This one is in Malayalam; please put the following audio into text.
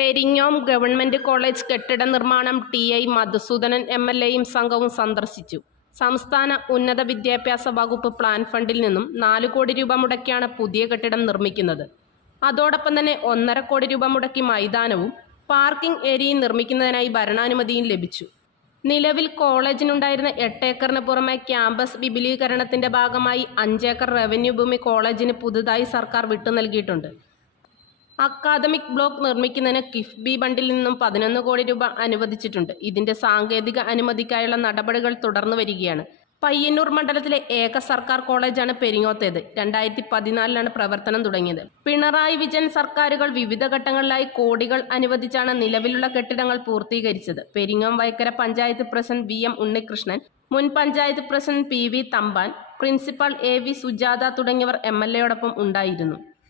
പെരിങ്ങോം ഗവൺമെന്റ് കോളേജ് കെട്ടിട നിർമ്മാണം T I Madhusoodanan M L എയും സംഘവും സന്ദർശിച്ചു. സംസ്ഥാന ഉന്നത വിദ്യാഭ്യാസ വകുപ്പ് പ്ലാൻ ഫണ്ടിൽ നിന്നും നാല് കോടി രൂപ മുടക്കിയാണ് പുതിയ കെട്ടിടം നിർമ്മിക്കുന്നത്. അതോടൊപ്പം തന്നെ ഒന്നര കോടി രൂപ മുടക്കി മൈതാനവും പാർക്കിംഗ് ഏരിയയും നിർമ്മിക്കുന്നതിനായി ഭരണാനുമതിയും ലഭിച്ചു. നിലവിൽ കോളേജിനുണ്ടായിരുന്ന എട്ട് ഏക്കറിന് പുറമെ ക്യാമ്പസ് വിപുലീകരണത്തിന്റെ ഭാഗമായി അഞ്ചേക്കർ റവന്യൂ ഭൂമി കോളേജിന് പുതുതായി സർക്കാർ വിട്ടു നൽകിയിട്ടുണ്ട്. അക്കാദമിക് ബ്ലോക്ക് നിർമ്മിക്കുന്നതിന് കിഫ്ബി ബണ്ടിൽ നിന്നും പതിനൊന്ന് കോടി രൂപ അനുവദിച്ചിട്ടുണ്ട്. ഇതിന്റെ സാങ്കേതിക അനുമതിക്കായുള്ള നടപടികൾ തുടർന്നു വരികയാണ്. പയ്യന്നൂർ മണ്ഡലത്തിലെ ഏക സർക്കാർ കോളേജാണ് പെരിങ്ങോത്തേത്. രണ്ടായിരത്തി പതിനാലിലാണ് പ്രവർത്തനം തുടങ്ങിയത്. പിണറായി വിജയൻ സർക്കാരുകൾ വിവിധ ഘട്ടങ്ങളിലായി കോടികൾ അനുവദിച്ചാണ് നിലവിലുള്ള കെട്ടിടങ്ങൾ പൂർത്തീകരിച്ചത്. Peringome Vaikkara panchayat president V M Unnikrishnan മുൻ panchayat president P V Thampan principal A V Sujatha തുടങ്ങിയവർ എം എൽ എയോടൊപ്പം ഉണ്ടായിരുന്നു.